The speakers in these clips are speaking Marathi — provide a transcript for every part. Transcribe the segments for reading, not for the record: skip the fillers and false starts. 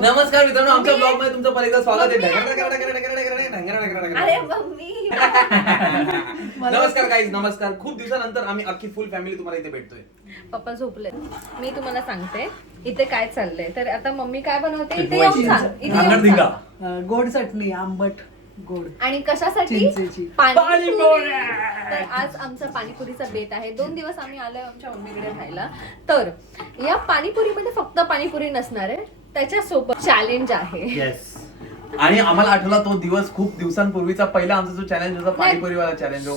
नमस्कार मित्रांनो, आमच्या ब्लॉग मध्ये तुमचं परत एकदा स्वागत आहे. नमस्कार गाईज, नमस्कार. खूप दिवसानंतर आम्ही अख्खी फुल फॅमिली तुम्हाला इथे भेटतोय. पप्पा झोपले. मी तुम्हाला सांगते इथे काय चाललंय. तर आता मम्मी काय बनवते इथे येऊन सांग. इथे येऊन सांग. गोड चटणी, आंबट गोड आणि कशासाठी? चिंचेची. पाणीपुरी. तर आज आमचा पाणीपुरीचा बेत आहे. 2 दिवस आम्ही आलोय आमच्या मम्मीकडे राहायला. तर या पाणीपुरीमध्ये फक्त पाणीपुरी नसणार आहे, त्याच्यासोबत चॅलेंज आहे. आणि आम्हाला आठवला तो दिवस खूप दिवसांपूर्वीचा पहिला आमचा जो चॅलेंज होता, पाणीपुरीवाला चॅलेंज.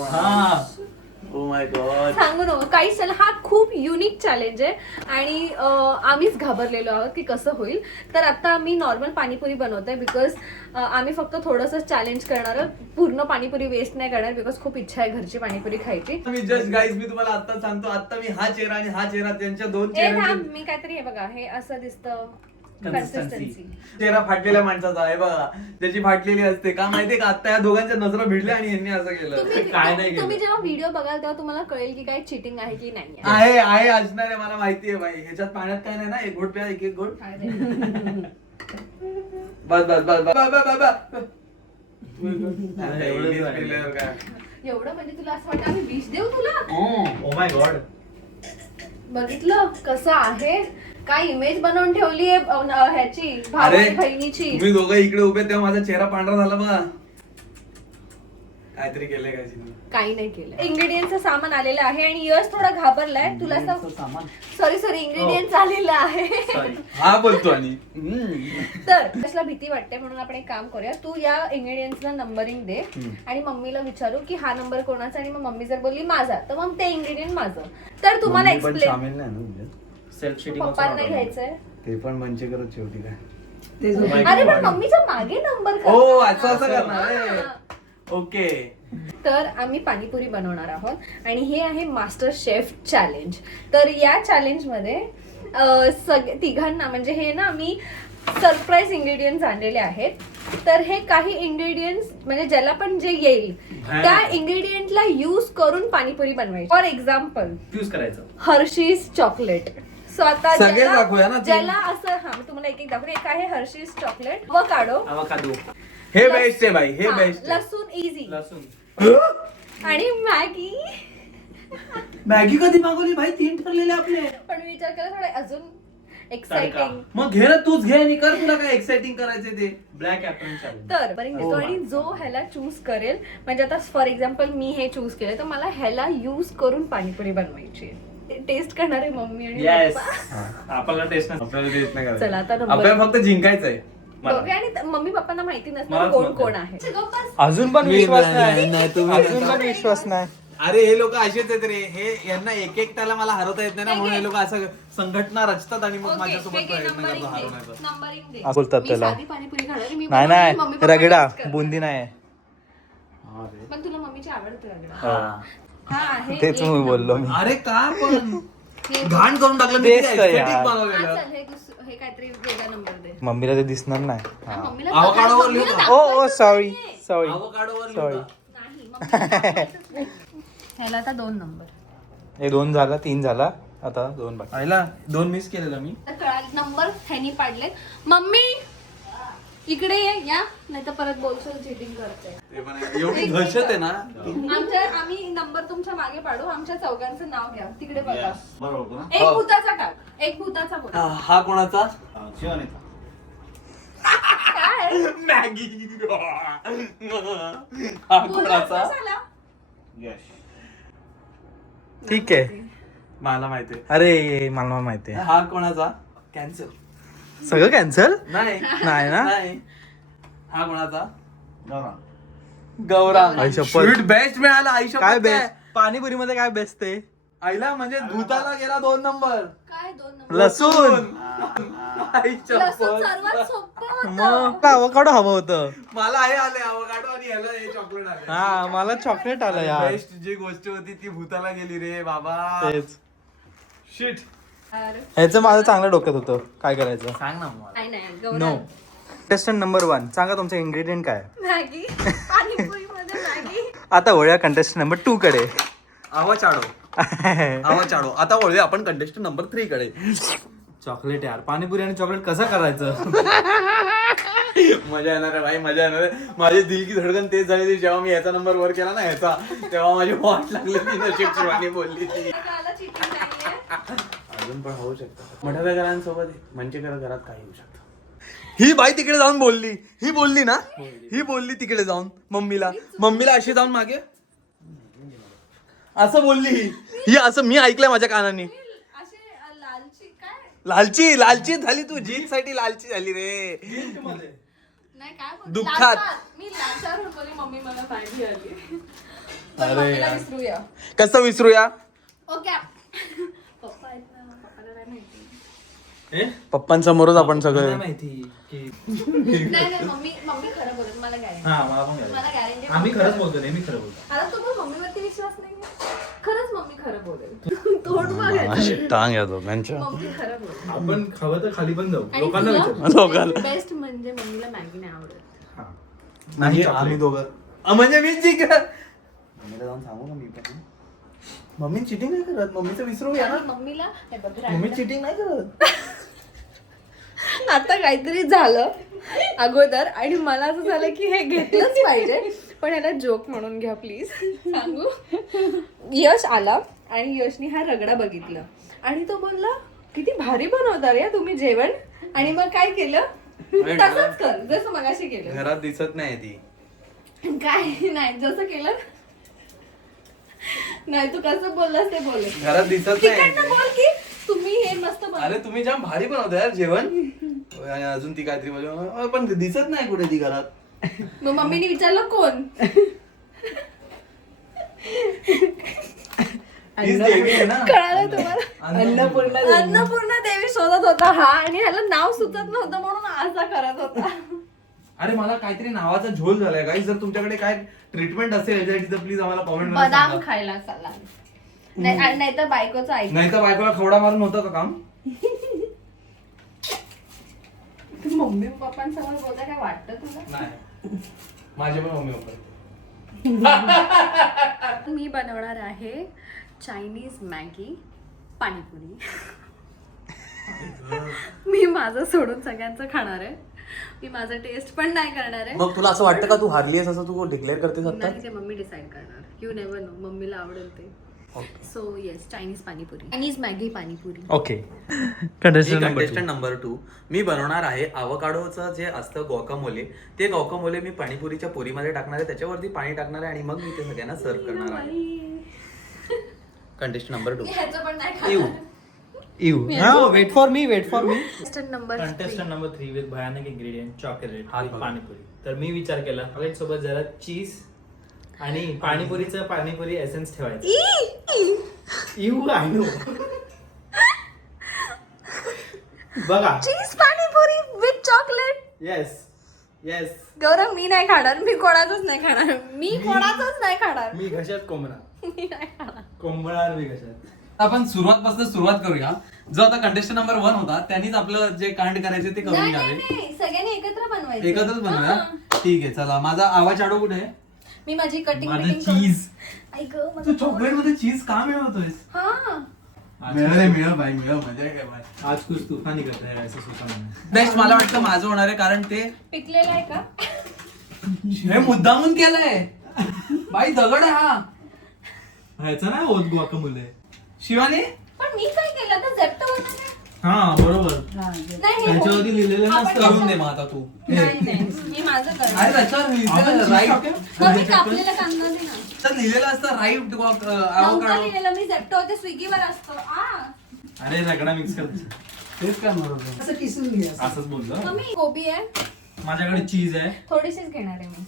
ओ माय गॉड, सांगू नको काहीच नाही. हा खूप युनिक चॅलेंज आहे आणि आम्हीच घाबरलेलो आहोत की कसं होईल. तर आता आम्ही नॉर्मल पाणीपुरी बनवतोय बिकॉज आम्ही फक्त थोडंसं चॅलेंज करणार आहोत. पूर्ण पाणीपुरी वेस्ट नाही करणार बिकॉज खूप इच्छा आहे घरची पाणीपुरी खायची. मी जस्ट गाईज, मी तुम्हाला आता सांगतो, आता मी हा चेहरा आणि हा चेहरा, त्यांच्या दोन चेहऱ्यांचे मी काहीतरी हे बघा, हे असं दिसतं कन्सिस्टन्सी. चेहरा फाटलेल्या माणसाचा आहे बघा, त्याची फाटलेली असते. का माहितीये का, आता या दोघांच्या नजरा भिडल्या आणि यांनी असं केलं. काय नाही तुम्ही केलं. जेव्हा व्हिडिओ बघाल तेव्हा तुम्हाला कळेल की काय चिटिंग आहे की नाही आहे असणार आहे, मला माहितीये बाई. ह्याच्यात पाण्यात काय नाही ना, एक घोट प्या, एक घोट. बस बस बस बस बस बस. एवढं म्हणजे तुला असं वाटतं आम्ही विष देऊ तुला? ओ माय गॉड, बघितलं कसं आहे, काय इमेज बनवून ठेवली आहे ह्याची भाऊ अरे आणि बहिणीची. तुम्ही दोघं इकडे उभे तेव्हा माझा चेहरा पांढरा झाला बघा. काहीतरी केलंय काय तिने. काही नाही केलं. इंग्रेडियंटचं सामान आलेलं आहे आणि यश थोडा घाबरलाय. तुला सॉरी इंग्रेडियंट आलेलं आहे. हा बोलतो आणि तर कसला भीती वाटते म्हणून आपण एक काम करूया. तू या इंग्रेडियंट्सला नंबरिंग दे आणि मम्मीला विचारू की हा नंबर कोणाचा, आणि मग मम्मी जर बोलली माझा तर मग ते इंग्रेडियंट माझं. तर तुम्हाला एक्सप्लेन. पप्पांना घ्यायचंय ते पण म्हणजे करत शेवटी काय. अरे पण मम्मीच्या मागे नंबर ओ असं करणार. ओके, तर आम्ही पाणीपुरी बनवणार आहोत आणि हे आहे मास्टर शेफ चॅलेंज. तर या चॅलेंज मध्ये तिघांना म्हणजे हे ना आम्ही सरप्राईज इंग्रेडियंट्स आणलेले आहेत. तर हे काही इंग्रेडियंट्स म्हणजे ज्याला पण जे येईल त्या इंग्रेडियंटला यूज करून पाणीपुरी बनवायची. फॉर एक्झाम्पल यूज करायचं हर्शीज चॉकलेट. सो आता सगळे दाखवूया ना. ज्याला असं हा मी तुम्हाला एक दाखवून. एक आहे हर्शीज चॉकलेट, अवोकाडो, हे बेस्ट आहे बाई, हे बेस्ट. लसूण इझी, आणि मॅगी कधी मागवली भाई? 3 ठरलेले आपले. पण मी विचार केला थोडं अजून एक्साइटिंग. मग घे ना, तूच घे आणि कर. तुला काय एक्साइटिंग करायचंय ते. Black apple challenge. तर बरं घेतो. आणि जो ह्याला चूज करेल, म्हणजे आता फॉर एक्झाम्पल मी हे चूज केलं तर मला ह्याला यूज करून पाणीपुरी बनवायची आहे. टेस्ट करणार आहे मम्मी आणि पप्पा. आपल्याला टेस्ट नाही. चला आता आपल्याला फक्त जिंकायचंय. बघूया. आणि मम्मी पप्पांना माहिती नसतं कोण कोण आहे. अजून पण विश्वास नाही. अरे हे लोक असेच आहेत रे. हे यांना एक त्याला मला हरवता येत नाही ना, म्हणून हे लोक असं संघटना रचतात आणि मग माझ्यासोबत प्रयत्न करतात हरवण्याचा. बोलतात त्याला. साधी पाणीपुरी खाणार आहे मी. नाही मम्मी पप्पा रगडा taste करतात. बुंदी नाही. पण तुला मम्मीची आवडते रगडा. हा आहे तेच एक मी बोललो मी. अरे का पण हे घाण करून टाकलं मी. तेच तर यार. हा, बनवलेलं. चल, हे काहीतरी वेगळा नंबर दे. मम्मीला ते दिसणार नाही. हा, मम्मीला Avocado वर मम्मीला लिहू का? दाखव. ओ सॉरी Avocado वर लिहू सॉरी. का? नाही, मम्मीला दाखवायचंच नाही. ह्याला आता 2 नंबर. हे 2 झाला, 3 झाला, आता 2 बाकी. आईला 2 मिस केलेला मी. तर कळाल नंबर ह्यानी पाडले. मम्मी इकडे ये या, नाही तर परत बोलशील चिटिंग करते. ते पण आहे. एवढी दहशत आहे ना. आम्ही नंबर तुमच्या मागे पाडू. आमच्या चौघांचं नाव घ्या. तिकडे बघा. बरोबर. एक भूताचा टाक, एक भूताचा बोल. हा कोणाचा? काय मॅगी. हा कोणाचा? मसाला? ठीक आहे. मला माहितीये. अरे मला माहिती आहे. हा कोणाचा? कॅन्सर. सगळं कॅन्सल नाही नाही ना. नाही. हा कोणाचा? गौरांग. आई शपथ. स्वीट बेस्ट मिळाला. आई शपथ. काय बेस्ट पाणीपुरी मध्ये काय बेस्ट आहे? आईला म्हणजे भूताला गेला 2 नंबर. काय 2 नंबर? लसूण. आई लसूण शपथ. सर्वात सोपं होतं. मग अवोकाडो हवं होतं. मला हे आले अवोकाडो आणि ह्याला हे चॉकलेट आले. हा मला चॉकलेट आलं यार. बेस्ट जी गोष्ट होती ती भूताला गेली रे बाबा. तेच. शिट. अरे, ह्याचं माझं चांगलं डोक्यात होतं काय करायचं. सांग ना मला. नाही नो. गौरव. कंटेस्टंट नंबर 1 सांगा तुमचं इन्ग्रेडियंट काय आहे? मॅगी. पाणीपुरीमध्ये मॅगी. आता वळूया कंटेस्टंट नंबर 2 कडे. आवचाडो. आवचाडो. आता वळूया आपण कंटेस्टंट नंबर 3 कडे. चॉकलेट यार, पाणीपुरी आणि चॉकलेट कसं करायचं? मजा येणार आहे भाई, मजा येणार आहे. माझी दिल की धडकन तेच झाली ती जेव्हा मी याचा नंबर वर केला ना ह्याचा, तेव्हा माझी वाट लागली ती नशीब शिवानी बोलली ती. अजून पण होऊ शकतं. मोठ्या घरांसोबत मंचेकर घरात काही होऊ शकतं. ही बाई तिकडे जाऊन बोलली, ही बोलली ना, ही बोलली तिकडे जाऊन मम्मीला अशी जाऊन मागे असं बोलली ही असं मी ऐकलंय माझ्या कानाने. लालची झाली तू, जीन्स साठी लालची झाली रे. नाही काय बोलते? दुःखात. मी लाचार होतो रे, मम्मी मला पाहिजे आली. अरे यार. विसरूया. कसं विसरूया? ओके. पप्पा आहेत ना, पप्पाला काय माहिती. पप्पांसमोरच आपण सगळं माहिती की नाही मम्मी खरं बोलत, मला गॅरंटी. हा मला पण मला गॅरंटी. आम्ही खरंच बोलतो, नेहमी खरं बोलतो. आता तुम्हाला मम्मीवरती विश्वास नाही? खरंच मम्मी खरं बोलेल. तोड बघायचं. टांग या दोघांच्या. मम्मी खरं बोलेल. आपण खावं तर खाली पण जाऊ, आणि लोकांना तुला विचार. लोकांना. बेस्ट म्हणजे मम्मीला मॅगी नाही आवडत. हा. नाही आम्ही दोघं म्हणजे मी जिंकत. मम्मीला जाऊन सांगू का मी पण? मम्मी चिटिंग नाही करत, मम्मीचं विसरूया ना. आणि मम्मीला हे बघ, मम्मी चिटिंग नाही करत. आता काहीतरी झालं अगोदर आणि मला असं झालं की हे घेतलंच पाहिजे, पण ह्याला जोक म्हणून घ्या प्लीज. सांगू, यश आला आणि यशनी हा रगडा बघितला आणि तो बोलला किती भारी बनवता रे तुम्ही जेवण. आणि मग काय केलं, तसंच कर जसं मगाशी केलं. घरात दिसत नाही ती. काय नाही, जसं केलं नाही. तू कसं बोललास ते बोल. घरात दिसत तिकडनं नाही. बोल की तुम्ही हे मस्त अरे तुम्ही जाम भारी बनवता यार जेवण. आणि अजून ती काहीतरी म्हणजे पण दिसत नाही कुठे ती घरात. मग मम्मीने विचारलं कोण. तीच देवी आहे ना. कळालं तुम्हाला? अन्नपूर्णा देवी शोधत होता हा आणि ह्याला नाव सुचत नव्हतं म्हणून असा करत होता. अरे मला काहीतरी नावाचा झोल झालाय गाईस. जर तुमच्याकडे काय ट्रीटमेंट असेल याच्यासाठी तर प्लीज आम्हाला कॉमेंट मध्ये बदाम सांगा. खायला चालला नाही तर बायकोचं ऐक. नाही तर बायकोला खवडा मारून होतं का काम? मम्मी पप्पांसमोर बोलता काय वाटतं तुला? नाही. माझे पण मम्मी पप्पा. मी बनवणार आहे चायनीज मॅगी पाणीपुरी. मी माझं सोडून सगळ्यांचं खाणार आहे. मी माझा टेस्ट पण नाही करणार आहे. मग तुला असं वाटतं का तू हारली आहेस असं तू डिक्लेअर करतेस आता? नाही, ते मम्मी डिसाईड करणार. यू नेव्हर नो, मम्मीला आवडेल ते. So yes, Chinese panipuri, Chinese Maggi panipuri. Okay. Contestant contestant number 2 मी बनवणार आहे अवकाडोचं जे असतं गॉकामोले. ते गॉकामोले मी पाणीपुरीच्या पुरीमध्ये टाकणार आहे, त्याच्यावरती पाणी टाकणार आहे आणि मग मी ते सगळ्यांना सर्व करणार आहे. कंटेस्टंट नंबर 2 ह्याचं पण नाही खाणार. Wait for me contestant number contestant number 3 with भयानक इंग्रेडियंट चॉकलेट हा, बघा. पाणीपुरी. तर मी विचार केला चॉकलेट सोबत जरा चीज आणि पाणीपुरी एसेन्स ठेवायचं. You I know. बघा चीज पाणीपुरी विथ चॉकलेट. येस गौरव, मी नाही खाणार. मी कोणाचंच नाही खाणार. मी घशात कोंबणार मी नाही खाणार. कोंबणार मी घशात. आपण सुरुवात करूया. जो आता कंटेस्टंट नंबर 1 होता त्यांनीच आपलं जे कांड करायचे ते करून नाही, घ्यावे. नाही, सगळ्यांनी एकत्र बनवायचं. एकत्रच बनवूया. हा. ठीक आहे चला. माझा आवाज आडू कुठे आहे? मी माझी कटिंग माझं चीज. ऐक तू चॉकलेट मध्ये चीज का मिळवतोयस? हा. मिळव भाई मिळव. मजा काय बाय. आज कुछ तूफान निकलता है ऐसे सोचा मैंने. नेक्स्ट मला वाटतं माझं होणार आहे कारण ते पिकलेला आहे का? हे मुद्दामून केलंय. बाई दगड आहे हा. ह्याचं नाही होत गुआकामोले. शिवानी पण मी काय केलं तर झेप्टो होतं ना. हा बरोबर. नाही, हे त्याच्यावरती लिहिलेलं आपण नसतं. करून दे मग आता तू. नाही, मी माझं अरे करणार. त्याच्यावर आपण लिहिलेलं cheese राईट. टाकूया? मग मी कापलेला कांदा दे ना. तर लिहिलेलं असतं राईट नव्हतं आवकाडो. लिहिलेलं, मी झेप्टो होते स्विगीवर असतो. अरे रगडा मिक्स कर. तेच काय बरोबर. असं किसून घ्या. असंच बोलतो. मम्मी गोबी आहे, माझ्याकडे चीज आहे. थोडीशीच घेणार आहे मी.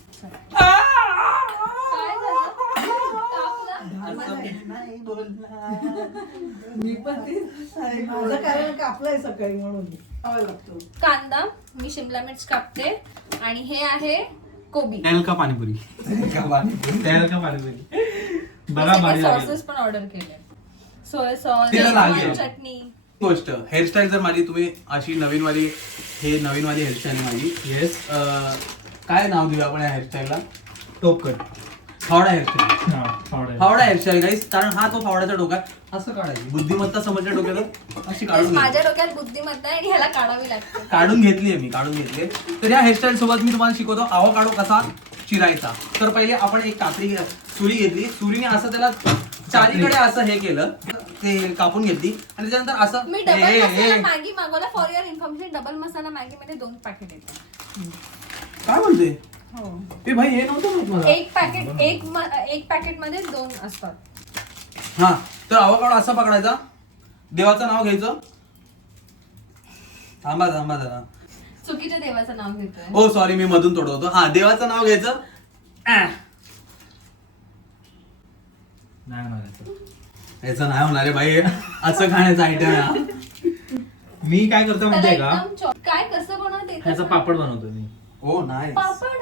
काय झालं? कापलं? नाही मी पण माझं कारण कापलंय सकाळी म्हणून खावा लागतो. कांदा, मी शिमला मिर्च कापते आणि हे आहे कोबी. तेल का पाणीपुरी. तेल का पाणीपुरी. बघा भारी लागेल. सॉसेस पण ऑर्डर केले. सोया सॉस, तिला लागेल. चटणी. गोष्ट हेअरस्टाईल जर माझी तुम्ही अशी नवीनवाली हेअरस्टाईल माझी. येस. काय नाव देऊया आपण या हेअरस्टाईलला? टोप कट. फावडा हेअरस्टाईल. हा, फावडा. फावडा हेअरस्टाईल गाईस, कारण हा तो फावड्याचा डोका आहे. असं काढायची बुद्धिमत्ता समजल्या डोक्याला अशी काढून घ्यायची. माझ्या डोक्यात बुद्धिमत्ता आहे आणि ह्याला काढावी लागते. काढून घेतलीये मी, काढून घेतली. तर या हेअरस्टाईल सोबत मी तुम्हाला शिकवतो आवोकाडो कसा चिरायचा. तर पहिले आपण एक कात्री सुरी घेतली, सुरीने असं त्याला चारीकडे असं हे केलं, ते कापून घेतली आणि त्याच्यानंतर असं मी डबल मसाला मॅगी मागवला. For your information, double masala Maggi मध्ये 2 पॅकेट येतात. काय म्हणते हो, ते भाई, हे नव्हतं माहित मला. एक पॅकेट मध्ये 2 असतात. हा, तर आवोकाडो असा पकडायचा, देवाचं नाव घ्यायचं. थांबा जरा. चुकीच्या देवाचं नाव घेतोय. ओ सॉरी, मी मधून तोडवतो. हा, देवाचं नाव घ्यायचं. नाही म्हणायचं. याचं नाही होणार आहे भाई, असं खाण्याचं आयटम आहे. मी काय करतो माहितीये का, काय कसं बनवते ह्याचा पापड बनवतो मी. ओ नाही, पापड.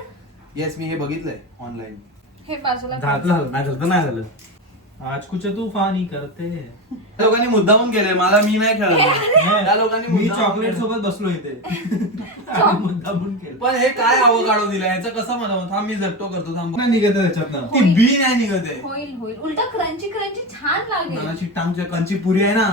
येस, मी हे बघितलंय ऑनलाईन. हे बाजूला झालं नाही झालं. आज कुछ तूफानी करते. त्या लोकांनी मुद्दामून केलंय, मला मी नाही खेळलं. त्या लोकांनी मी मुद्दामून चॉकलेट केलंय. सोबत बसलो इथे. मुद्दामून केलं. पण हे काय आवोकाडो दिलाय, याचं कसं मला थांब, मी झटतो करतो, थांब. नाही निघत आहे त्याच्यातनं. ती बी नाही निघत आहे. होईल उलटा क्रंची छान लागेल. नानाची टांगच्या कंची पुरी आहे ना.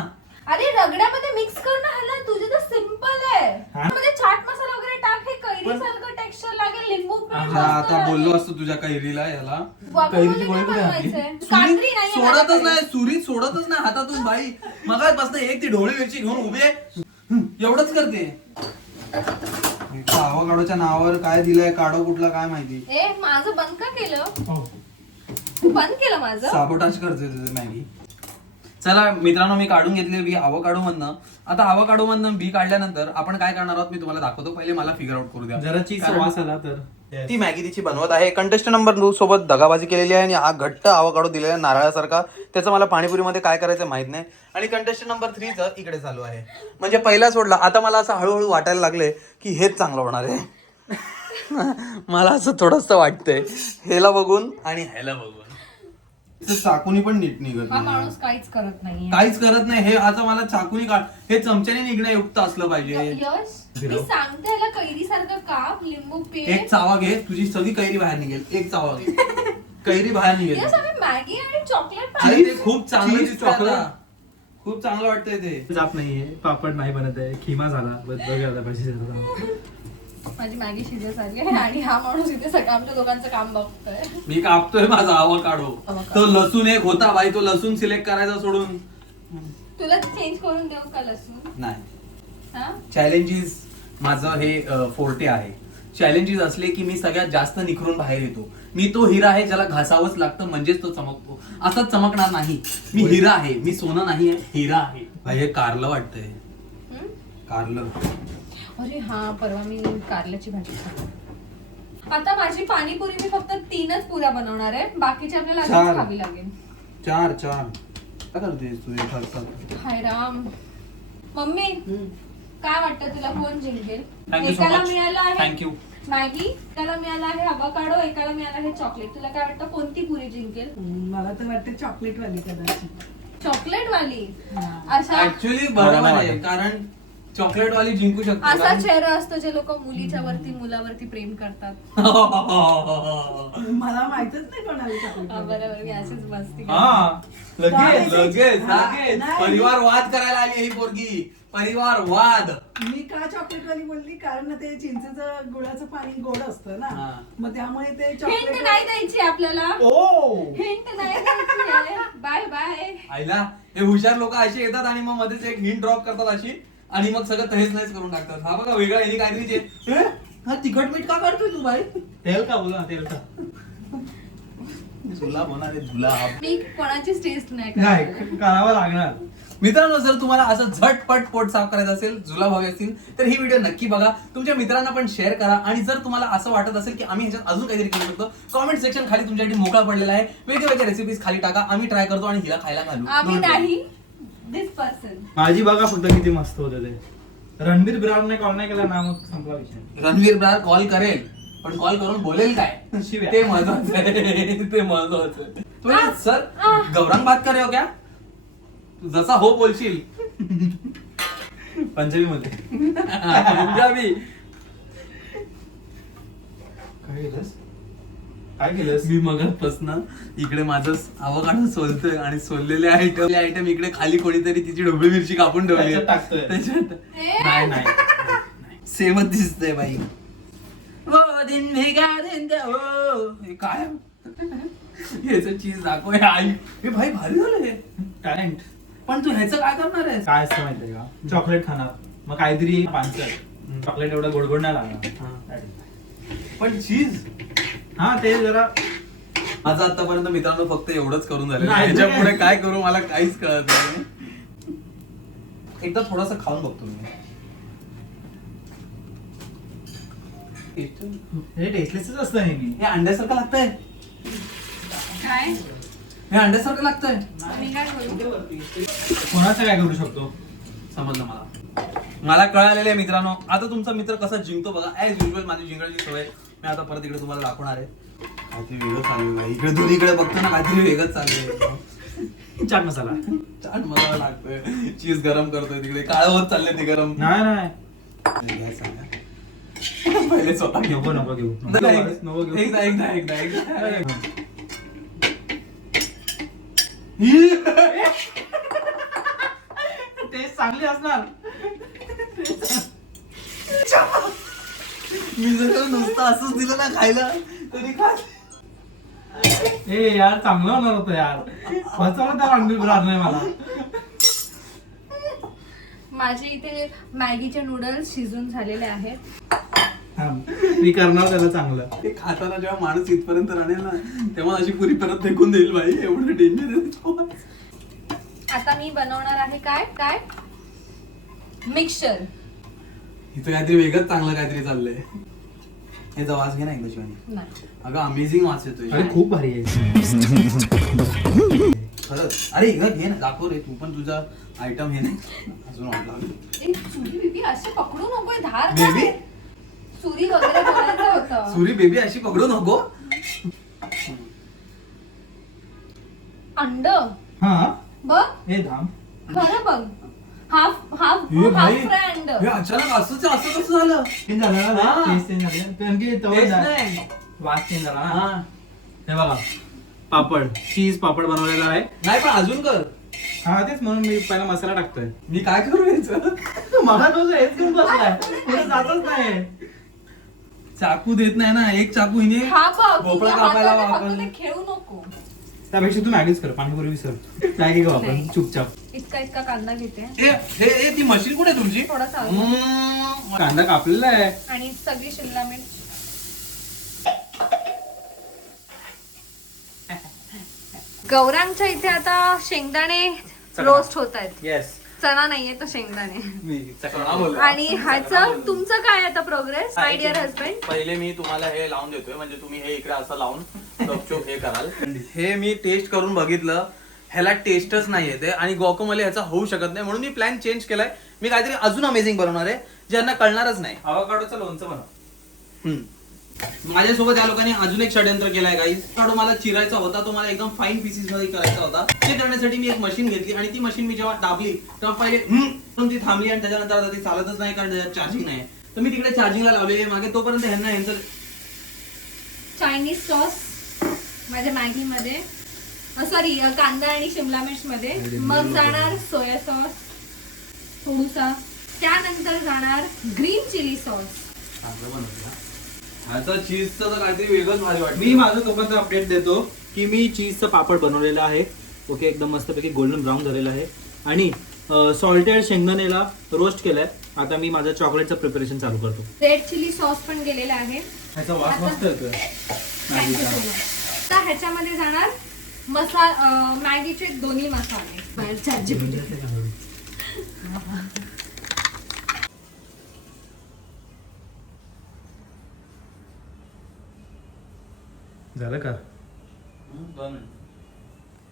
अरे रगड्यामध्ये मिक्स कर ना ह्याला, तुझे तर सिंपल आहे. हा? मध्ये चाट मसाला वगैरे टाक, हे कैरी सारखं टेक्स्चर लागेल. लिंबू पिळून हा, मस्त आता बोललो लागेल. असतो तुझ्या कैरीला, याला वापरून कैरीची गोळी कुठे घातली? बनवायचंय. कात्री नाही आहे सोडतच माझ्याकडे. नाही, सुरी सोडतच नाही हातातून बाई. मगाच बसत एक ती ढोळी मिरची घेऊन उभी आहे, एवढंच करते. आवोकाडोच्या नावावर काय दिलंय, काढो कुठला काय माहिती. ए, माझं बंद का केलं? हो. तू बंद केलं माझं? साबोटाज करते तुझं मॅगी. चला मित्रांनो, मी काढून घेतली बी आवोकाडो मधनं. आता आवोकाडो मधनं बी काढल्यानंतर आपण काय करणार आहोत मी तुम्हाला दाखवतो. पहिले मला फिगर आउट करू द्या. जरा चीज कारण वास आला तर. ती मॅगी तिची बनवत आहे. कंटेस्टंट नंबर 2 सोबत दगाबाजी केलेली आहे आणि हा घट्ट आवोकाडो दिलेला आहे नारळासारखा. त्याचं मला पाणीपुरीमध्ये काय करायचं माहित नाही. आणि कंटेस्टंट नंबर 3चं इकडे चालू आहे. म्हणजे पहिला सोडला, आता मला असं हळूहळू वाटायला लागले की हेच चांगलं होणार आहे. मला असं थोडंसं वाटतंय ह्याला बघून आणि ह्याला बघून. चाकूनी पण नीट निघत हा नाही. माणूस काहीच करत नाहीये. काहीच करत नाही. हे आता मला चाकूनी काढ, हे चमच्याने निघण्यायुक्त असलं पाहिजे. यश, मी सांगते ह्याला कैरी सारखं काप, लिंबू पिळ. एक चावा घे, तुझी सगळी कैरी बाहेर निघेल. एक चावा घे, कैरी बाहेर निघेल. यश, आम्ही मॅगी आणि चॉकलेट अरे ते खूप चांगलं चीज, दिसतंय चॉकलेट. आता. खूप चांगलं वाटतंय ते. जात नाहीये, पापड नाही बनत आहे, खिमा झाला. बघा पाहिजे. माझी मॅगी शिजत आली आहे आणि हा माणूस इथे सगळं आमच्या दोघांचं काम बघतोय. मी कापतोय माझा आवोकाडो. आवोकाडो. तो लसूण एक होता बाई, तो लसूण सिलेक्ट करायचा सोडून. तुला चेंज करून देऊ का लसूण? नाही, हा? चॅलेंजेस माझं हे फोर्टे आहे. चॅलेंजेस असले की मी सगळ्यात जास्त निखरून बाहेर येतो. मी तो हिरा आहे ज्याला घासावंच लागतं म्हणजेच तो चमकतो. असंच चमकणार नाही. मी हिरा आहे, मी सोनं नाही आहे, हिरा आहे. भाई हे कारलं वाटतंय, हम्म? कारलं. अरे हा, परवा मी कारल्याची भाजी खाल्ली. आता माझी पाणीपुरी मी फक्त 3च पुऱ्या बनवणार आहे. बाकीची आपल्याला चार. आधीच खावी लागेल. चार काय करतेस तू? हाय राम. मम्मी, काय वाटतं तुला कोण जिंकेल? Thank you so एकाला much. मिळालं आहे Thank you. मॅगी, एकाला मिळालं आहे अवाकाडो, एकाला मिळालं आहे चॉकलेट. तुला काय वाटतं कोणती पुरी जिंकेल? मला तर वाटतं चॉकलेट वाली कदाचित. चॉकलेट वाली. हा. अशा ऍक्च्युली बरोबर आहे, कारण चॉकलेट वाली जिंकू शकते. असा चेहरा असतो जे लोक मुलीच्या वरती मुलावरती प्रेम करतात. मला माहितच नाही कोणाला चॉकलेट हा, वाली. बरोबर, मी अशीच मस्ती करते. हा, लगेच लगेच हा, लगेच नाही. परिवार वाद करायला आली ही पोरगी. परिवार वाद. मी का चॉकलेट वाली बोलली, कारण ते चिंचेचं गुळाचं पाणी गोड असतं ना, हा. मग त्यामुळे ते हिंट चॉकलेट नाही द्यायची आपल्याला. ओ हिंट नाही द्यायची. Bye bye. आईला हे हुशार लोक अशी येतात आणि मग मध्येच एक हिंट ड्रॉप करतात अशी, आणि मग सगळं तहेच नाहीच करून टाकतात. हा बघा वेगळा यांनी काहीतरी हा तिखट मीठ का काढतोय तू बाई? तेल का बोला, तेल का तुला म्हणा रे तुला. मी कोणाचीच टेस्ट नाही नाही करत. करावं लागणार. मित्रांनो, जर तुम्हाला असं झटपट पोट साफ करायचं असेल, जुलाब हवे असतील, तर ही व्हिडिओ नक्की बघा. तुमच्या मित्रांना पण शेअर करा. आणि जर तुम्हाला असं वाटत असेल की आम्ही ह्याच्यात अजून काहीतरी करू शकतो, कमेंट सेक्शन खाली तुमच्यासाठी मोकळा पडलेला आहे. वेगवेगळ्या रेसिपीज खाली टाका, आम्ही ट्राय करतो आणि हिला खायला घालू. आम्ही नाही, दिस पर्सन. माझी बघा फक्त किती मस्त होते ते. रणबीर ब्रारने कॉल नाही केला ना, मग संपला विषय. रणवीर ब्रार कॉल करेल, पण कॉल करून बोलेल काय शिव्या. ते महत्वाचं आहे. ते महत्वाचं आहे. तुम्ही सर गौरंग बात कर रहे हो क्या? तू जसा हो बोलशील. पंजाबी मध्ये पंजाबी काय केलंस? काय केलंस? मी मगाचपासून इकडे माझं आवकाडो सोलतोय आणि सोललेले आयटम इकडे खाली कोणीतरी तिची ढोबळी मिरची कापून ठेवली त्याच्यात टाकतोय. त्याच्यात नाही नाही सेमच दिसतंय बाई. वो दिन भेगा दिन दे हो. हे काय ह्याचं चीज दाखव हे आई. हे भाई भारी झालं हे. टॅलेंट. पण तू ह्याचं काय करणार आहे? काय असतं माहितीये का, चॉकलेट खाणार मग काहीतरी पानसट. चॉकलेट एवढं गोडगोड नाही लागणार. पण चीज हा ते जरा माझं आतापर्यंत मित्रांनो फक्त एवढंच करून झालं. नाही, ह्याच्या नाही. पुढे काय करू मला काहीच कळत नाही. एकदा थोडस खाऊन बघतो मी. हे टेस्टलेसच असतं नेहमी. हे अंड्यासारखं लागतंय. काय हे अंड्यासारखं लागतंय. मी काय करू? कोणाचं काय करू शकतो? समजलं मला कळालेलं आहे मित्रांनो. आता तुमचा मित्र कसा जिंकतो बघा. ऍज युजल माझी जिंकण्याची सवय. मी आता परत इकडे तुम्हाला दाखवणार आहे. काहीतरी वेगळं चालू आहे इकडे. दोन्हीकडे बघतो ना काहीतरी वेगळंच चालू आहे. चाट मसाला. चाट मसाला लागतोय. चीज गरम करतोय तिकडे. काळं होत चाललंय ते गरम. नाही नाही पहिले स्वतः घेऊ. नको घेऊ. नको घेऊ. एकदा टेस्ट चांगली असणार. मी जर नुसतं असंच दिलं ना खायला तरी खा. ए यार चांगलं होणार होतं यार. बसवलं त्या अंडी राहत नाही मला. माझे इथे मॅगीचे नूडल्स शिजून झालेले आहेत. मी करणार त्याला चांगलं. ते खाताना जेव्हा माणूस इथपर्यंत राहणार ना तेव्हा अशी पुरी परत फेकून देईल बाई. एवढं डेंजर आहे. आता मी बनवणार आहे काय काय मिक्सचर. इथं काहीतरी वेगळंच चांगलं काहीतरी चाललंय. हे वास घे ना एकदा शिवानी. नाही अगं अमेझिंग वास येतोय. अरे खूप भारी आहे. खरंच. अरे एकदा घे ना दाखव रे. तू पण तुझा आयटम हे नाही अजून वाटला. ए, सुरी बिबी असे पकडू नकोय. धार बेबी काय? सुरी वगैरे बनायचं होतं. सुरी बेबी अशी पकडू नको. अंड हा बघ हे धाम. खरं बघ. हाफ हाफ हे हाफ भाई फ्राय अंड. हे अचानक असं कसं झालं? चेंज झालं ना. हा. टेस्ट चेंज झालं. कारण की तवा तेच जा- नाही. वास चेंज झाला ना. हा. हे बघा पापड, चीज पापड बनवलेला आहे. नाही पण अजून कर. हा तेच म्हणून मी पहिला मसाला टाकतोय. मी काय करू याचं? मला तो हेच घेऊन बसलाय. पुढे जातच नाही. चाकू देत नाही ना. एक चाकू हिने हा बघ भोपळा तुझ्या कापायला हाताने फक्त वापरला. ते खेळू नको. त्यापेक्षा तू मॅगीच कर. पाणीपुरी विसर. मॅगी खाऊ आपण नाही. चुपचाप. इतका इतका कांदा घेते हे ती मशीन कुठे आहे तुमची? थोडासा कांदा कापलेला आहे. आणि सगळी शिमला मिरच. गौरांगच्या इथे आता शेंगदाणे रोस्ट होत आहेत. येस. चणा नाहीये तर शेंगदाणे. मी चकणा बोललो. आणि ह्याचं तुमचं काय आता प्रोग्रेस माय डिअर हजबंड? पहिले मी तुम्हाला हे लावून देतोय म्हणजे तुम्ही हे इकडे असं लावून गपचूप हे कराल. हे मी टेस्ट करून बघितलं. ह्याला टेस्टच नाही येते आणि गॉकोमले ह्याचा होऊ शकत नाही म्हणून मी प्लॅन चेंज केलाय. मी काहीतरी अजून अमेझिंग बनवणार आहे ज्यांना कळणारच नाही. अवाकाडोचं लोणचं बनव. माझ्यासोबत या लोकांनी अजून एक षड्यंत्र केलाय गाईज. काढू मला चिरायचा होता. तो मला एकदम फाईन पीसेस मध्ये करायचा होता. ते करण्यासाठी मी एक मशीन घेतली आणि ती मशीन मी जेव्हा दाबली तेव्हा पहिले म्हणून ती थांबली आणि त्याच्यानंतर आता ती चालतच नाही कारण त्याच्यात चार्जिंग नाही. तर मी तिकडे चार्जिंगला लावलेली आहे मागे. तोपर्यंत ह्यांचं चायनीज सॉस माझ्या मॅगी मध्ये, सॉरी कांदा आणि शिमला मिर्च मध्ये. मग जाणार सोया सॉस थोडूसा. त्यानंतर जाणार ग्रीन चिली सॉस. चांगलं बनवलं. ह्याचा चीजचं तर काहीतरी वेगळंच भारी वाटतं. मी माझं तोपर्यंत अपडेट देतो की मी चीजचं पापड बनवलेलं आहे. ओके एकदम मस्तपैकी गोल्डन ब्राऊन झालेलं आहे. आणि सॉल्टेड शेंगदाणेला रोस्ट केलाय. आता मी माझं चॉकलेटचं प्रिपरेशन चालू करतो. रेड चिली सॉस पण गेलेला आहे. ह्याचा वास मस्त येतोय. आता ह्याच्यामध्ये जाणार मॅगीचे दोन्ही मसाले. झालं का?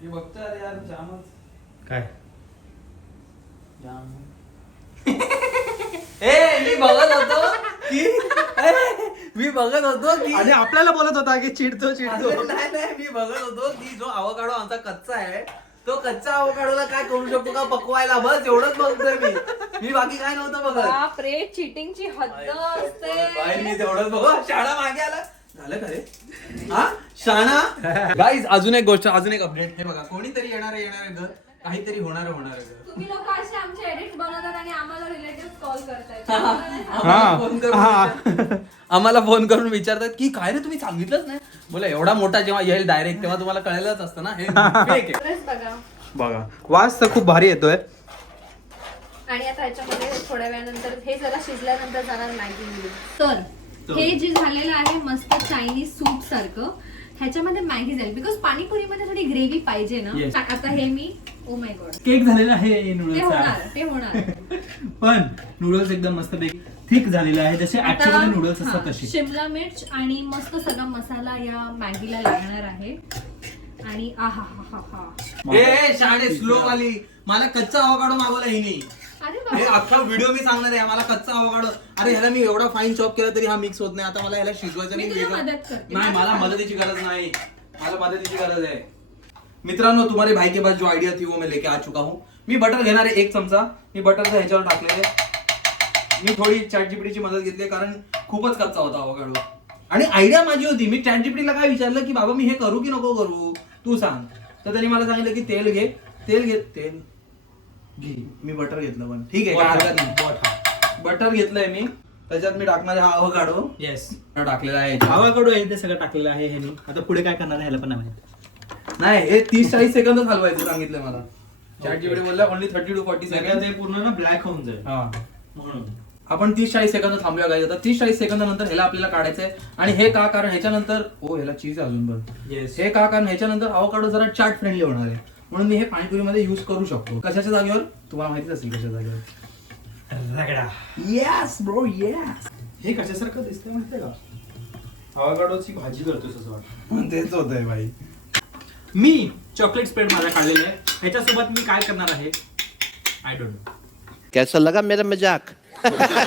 हे बघतोय अरे यार जामच. काय मी बघत होतो की आणि आपल्याला बोलत होता की चिडतो नाही मी बघत होतो की जो अवकाडो आमचा कच्चा आहे तो कच्चा अवकाडोला काय करू शकतो का पकवायला. बस एवढंच बघतोय मी बाकी काय नव्हतं बघत. बापरे चिटिंगची हद्द असते. मी तेवढंच बघ. शाळा मागे आला झालं का रे हा शाणा गाईज अजून एक गोष्ट अजून एक अपडेट हे बघा कोणीतरी येणार घर काहीतरी होणार घर तुम्ही लोक असे आमचे एडिट बनवतात आणि आम्हाला रिलेटिव्ह कॉल करतायत आम्हाला फोन करून विचारतात की काय रे तुम्ही सांगितलंच नाही बोला एवढा मोठा जेव्हा येईल डायरेक्ट तेव्हा तुम्हाला कळलंच असतं ना हे fake आहे. खरंच बघा. बघा वास तर खूप भारी येतोय. आणि आता ह्याच्यामध्ये थोड्या वेळानंतर हे जरा शिजल्यानंतर जाणार मॅगी. तर हे जे झालेलं आहे मस्त चायनीज सूप सारखं ह्याच्यामध्ये मॅगी जाईल बिकॉज पाणीपुरीमध्ये थोडी ग्रेव्ही पाहिजे ना. Yes. आता हे मी ओ माय गॉड केक झालेला आहे ते होणार ते होणार. पण नूडल्स एकदम मस्त पैकी थिक झालेले आहे जसे ऍक्च्युअली नूडल्स असतात आता तसे. शिमला मिर्च आणि मस्त सगळा मसाला या मॅगीला लागणार आहे. आणि आहा हा हा हा ए शाणे स्लो वाली मला कच्चा अवकाडो मागवला हिने अरे हे बाबा अख्खा व्हिडिओ मी सांगणार आहे मला कच्चा अवकाडो अरे ह्याला मी एवढा फाईन चॉप केला तरी हा मिक्स होत नाही आता मला ह्याला शिजवायचं मी नाही तुला वेगळं. मदत करते. नाही मला मदतीची गरज नाही मला मदतीची गरज आहे मित्रांनो तुम्हारे भाई के पास जो आइडिया थी वो मैं लेके आ चुका हूँ मी बटर घेणार आहे 1 चमचा मी बटर ह्याच्यावर टाकलेले मी थोडी ChatGPT ची मदत घेतली कारण खूपच कच्चा होता अवकाडो आणि आयडिया माझी होती मी ChatGPT ला काय विचारलं की बाबा मी हे करू की नको करू तू सांग तर त्यांनी मला सांगितलं की तेल घे मी बटर घेतलं पण ठीक आहे काय हरकत नाही बटर घेतलंय मी त्याच्यात मी टाकणार हा अवकाडो येस टाकलेला आहे गावाकडून आहे ते सगळं टाकलेलं आहे ह्यानी. आता पुढे काय करणार आहे ह्याला पण नाही माहिती. नाही हे 30-40 सेकंद हलवायचं सांगितलं मला ChatGPT बोलला ओनली 30 to 40 सेकंद ते पूर्ण ना ब्लॅक होऊन जाईल हा म्हणून. आपण 30-40 सेकंद थांबूया काय आता 30-40 सेकंदानंतर ह्याला आपल्याला काढायचंय आणि हे का कारण ह्याच्यानंतर ह्याला चीज अजून पण येस हे का कारण ह्याच्यानंतर अवकाडो जरा चाट फ्रेंडली होणार आहे म्हणून मी हे पाणीपुरीमध्ये युज करू शकतो कशाच्या जागेवर तुम्हाला माहितीच असेल कशाच्या जागेवर रगडा. येस ब्रो येस हे कशासारखं दिसतंय माहितीये का अवकाडोची भाजी करतोस असं वाटतं. तेच होत आहे भाई मी चॉकलेट स्प्रेड माझा काढलेला आहे ह्याच्यासोबत मी काय करणार आहे आय डोंट नो. कैसा लगा मेरा मजाक?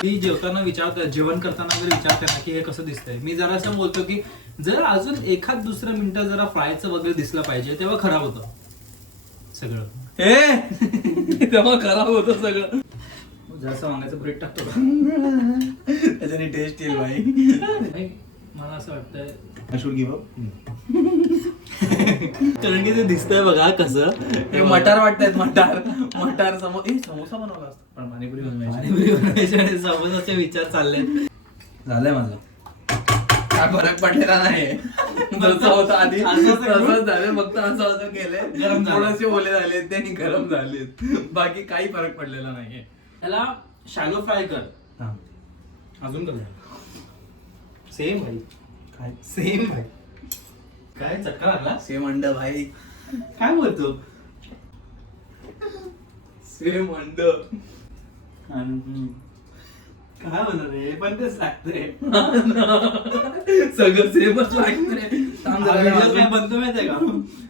मी जेवण करताना वगैरे विचारते ना की हे कसं दिसतंय मी जरा असं बोलतो की जर अजून एखाद दुसरं मिनिटं जरा फ्रायचं वगैरे दिसलं पाहिजे तेव्हा खराब होतं सगळं. हे तेव्हा खराब होतं सगळं जसं वांग्याचं ब्रेड टाकतो का? त्याच्याने टेस्ट येईल भाई नाही, मला असं वाटतंय I should give up. कारण की ते दिसतंय बघा कसं हे मटार वाटतायत मटार समोसा बनवला असतो पण पाणीपुरी बनवायची पाणीपुरी बनवायची आणि समोसाचे विचार चाललेत. झालंय माझं काय फरक पडलेला नाही जसं होतं आधी असंच तसंच झालं फक्त असं केलंय गरम झालं. थोडेसे ओले झालेत त्यांनी गरम झालेत बाकी काही फरक पडलेला नाहीये त्याला शॅलो फ्राय कर हा. अजून कर सेम भाई काय सेम भाई काय चक्कर आला सेम अंड भाई काय बोलतो सेम अंड काय होणार रे पण तेच लागतंय सगळं सेमच लागतंय बनतो माहितीये का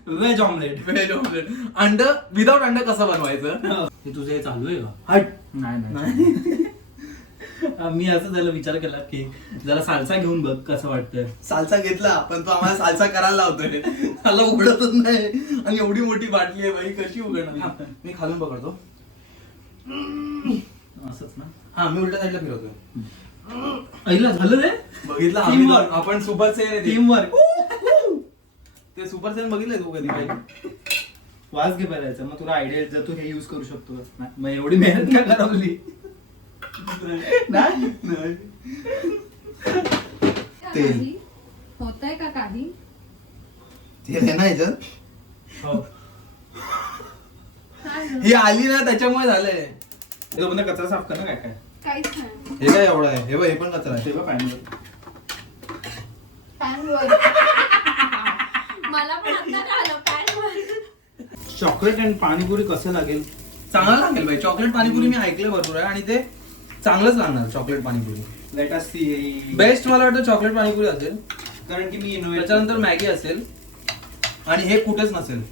व्हेज ऑमलेट व्हेज ऑमलेट अंड विदाउट अंड कसं बनवायचं हे तुझं हे चालू आहे का हट नाही मी असं त्याला विचार केला की जरा सालसा घेऊन बघ कसं वाटतंय. सालसा घेतला पण तो आम्हाला सालसा करायला लावतोय मला उघडतच नाही आणि एवढी मोठी बाटली आहे बाई कशी उघडणार मी खालून पकडतो असंच ना हा मी उलट्या साईडला फिरवतोय ऐला झालं रे बघितलं Teamwork. आम्ही आपण सुपर सेन आहे टीम वर्क ते सुपर सेन बघितलंय तू कधी काही वास घे करायचं मग तुला आयडिया जर तू हे युज करू शकतो नाही, मग एवढी मेहनत का करवली नाही तेल. होतंय का काही तेल आहे ना याच्यात हो काय झालं? ही आली ना त्याच्यामुळे झालंय तो पण कचरा साफ कर ना काय काय काहीच नाही हे काय एवढं आहे हे बघ हे पण कचरा आहे तेव्हा पाणी पॅनवर मला पण आता कळलं पॅनवर चॉकलेट आणि पाणीपुरी कसं लागेल चांगलं लागेल भाई चॉकलेट पाणीपुरी मी ऐकलं भरपूर आहे आणि ते चांगलंच लागणार chocolate panipuri let us see best मला वाटतं चॉकलेट पाणीपुरी असेल कारण की मी इनोव्हेट त्याच्यानंतर मॅगी असेल आणि हे कुठेच नसेल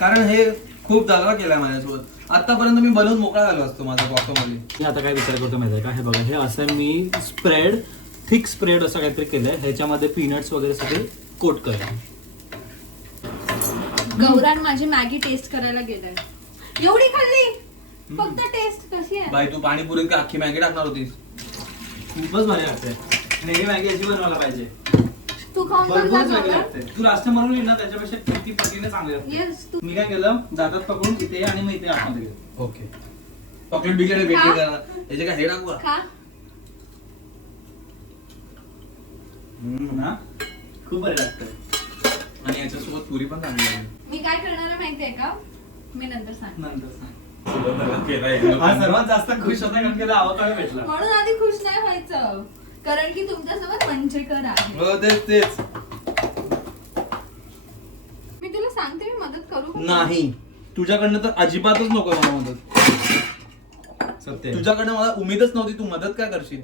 कारण हे खूप जागा केलाय माझ्यासोबत आतापर्यंत मी बनवून मोकळा झालो असतो माझ्या बॉक्समध्ये मी आता काय विचार करतो माहिती आहे का हे बघा हे असं मी स्प्रेड थिक स्प्रेड असं काहीतरी केलंय ह्याच्यामध्ये पीनट्स वगैरे सगळे कोट करेल. गौरान माझी मॅगी टेस्ट करायला गेलाय एवढी खाल्ली फक्त टेस्ट कशी आहे बाई तू पाणीपुरीत का अख्खी मॅगी टाकणार होतीस खूपच भारी वाटतंय नेहमी मॅगी अशी बनवायला पाहिजे. तू खाऊन बघ भरपूरच ना वेगळी मला. लागते. तू रास्ता मारून ना त्याच्यापेक्षा किती पटीने चांगली लागते. Yes, तू मी काय केलं दातात पकडून इथे आणि मग इथे आतमध्ये गेलो. ओके चॉकलेट बिकलेट भेटली करा याचे काय हे टाकू का? खा. ना खूप बरे लागतं. आणि याच्यासोबत पुरी पण चांगली आहे. मी काय करणार आहे माहितीये का? मी नंतर सांग. नंतर सांग. केलाय. हा सर्वात जास्त खुश होता कारण की आवकाळा भेटला. म्हणून आधी खुश नाही व्हायचं, कारण की तुमच्यासोबत मंचेकर आहे. हो तेच मी तुला सांगते, मी मदत करू का? नाही तुझ्याकडनं तर अजिबातच नको मला मदत. सत्य. तुझ्याकडनं मला उमेदच नव्हती तू मदत काय करशील.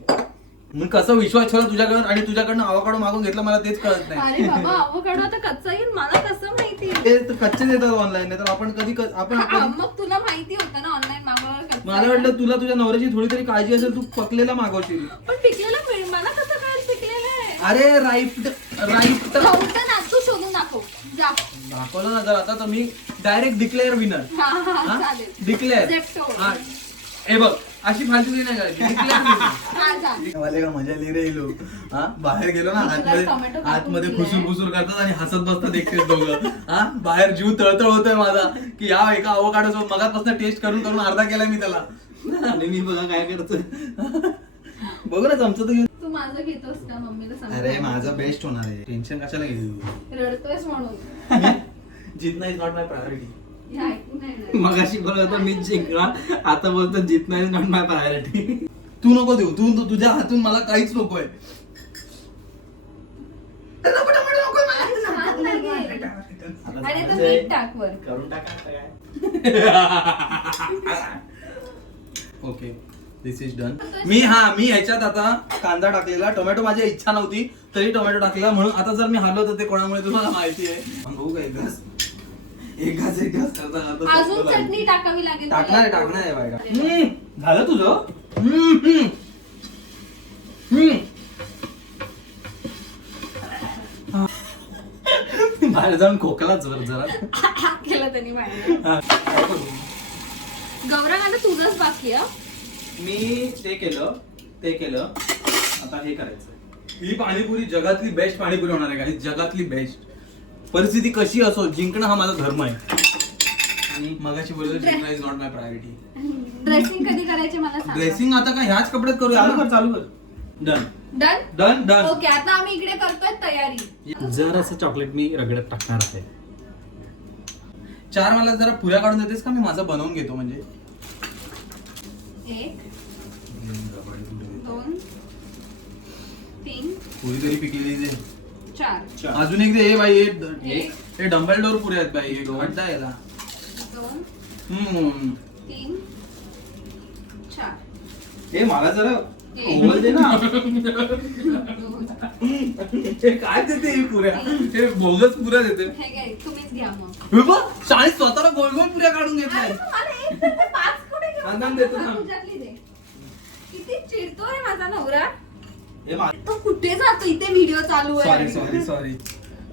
मग कसा विश्वास ठेवला तुझ्याकडे आणि तुझ्याकडनं आवाकाडो मागून घेतला मला तेच कळत नाही. अरे बाबा, अवकाडो आता कच्चा येईल, मला कसं माहिती? ते तर कच्चे देतात ऑनलाईन तर आपण आपण मग तुला माहिती होतं ना ऑनलाईन मागवलं कच्चा मला वाटलं तुला तुझ्या नवऱ्याची थोडी तरी काळजी असेल तू पकलेला मागवशील. पण पिकलेलं मला कसं कळेल पिकलेलं आहे? अरे राईट होतं ना, तू शोधून दाखव जा. दाखवलं ना जर आता तर मी डायरेक्ट डिक्लेअर विनर. हा, चालेल. Declare Zepto. हे बघ अशी फालतूगिरी नाही करायची. डिक्लेअर हा, जा. वाले का मजा लिहि रे लोक. हा बाहेर गेलो ना तुला आतमध्ये टोमॅटो कापून आतमध्ये दिलाय. खुसूर खुसूर करतात आणि हसत बसतात एकटेच दोघं. हा बाहेर जीव तळतळ होतोय माझा की या एका अवकाडो मगापासून टेस्ट करून करून अर्धा केलाय मी त्याला. आणि मी बघा काय करतोय. बघू ना जमचं तर घेऊन. तू माझं घेतोस का? मम्मीला सांग. अरे माझं बेस्ट होणार आहे. टेन्शन कशाला घेते रडतोयस म्हणून. जितना इज नॉट माय प्रायोरिटी. हे ऐकून नाही येणार. मगाशी बोलत होतो मी जिंकणार, आता बोलतो जितना इज नॉट माय प्रायोरिटी. तू नको देऊ तू तुझ्या हातून मला काहीच नकोय. छान लागेल. आणि आता मीठ टाक वर. करून टाका आता काय. Okay this is done. मी ह्याच्यात आता कांदा टाकलेला. टोमॅटो माझी इच्छा नव्हती तरी टोमॅटो टाकलेला म्हणून आता जर मी हरलो तर ते कोणामुळे तुम्हाला माहिती आहे. बघू का एक घास करता अजून चटणी टाकावी लागेल. टाकणार आहे बायका. झालं तुझं. बाहेर जाऊन खोकला जोर जरा. केलं त्यांनी बाहेर. गौरव आता तुझंच बाकी आहे. मी ते केलं आता हे करायचं. ही पाणीपुरी जगातली बेस्ट पाणीपुरी होणार आहे का? ही जगातली बेस्ट. परिस्थिती कशी असो जिंकणं हा माझा धर्म आहे. आणि मगाशी बोललो जिंकणं is not my priority. Dressing कधी करायची मला सांग. ड्रेसिंग आता काय ह्याच कपड्यात करूया. चालू कर. डन. डन. डन. ओके, आता आम्ही इकडे करतोय तयारी. जर असं चॉकलेट मी रगडत टाकणार आहे. 4 मला जरा पुऱ्या काढून देतेस का? मी माझं बनवून घेतो. म्हणजे 1 2 3 पुरी तरी पिकलेली दे. 4 अजून एक दे. हे बाई एक. हे डंबल डोर पुऱ्या आहेत बाई. अड्डा याला. 2 3 4. हे मला जरा एक. ओव्हल दे ना. हे काय देते ही पुऱ्या? हे बोगस पुऱ्या देते. हे घे, तुम्हीच घ्या मग. हे बघ शाळेत स्वतःला गोल गोल पुऱ्या काढून घेतलाय. अरे तुम्हाला एक तर ते 5 कुठे घेऊन हा, देतो ना. जातो? तुझ्यातली दे. किती चिडतोय माझा नवरा. हे मा- तो कुठे जातो? इथे व्हिडिओ चालू आहे. सॉरी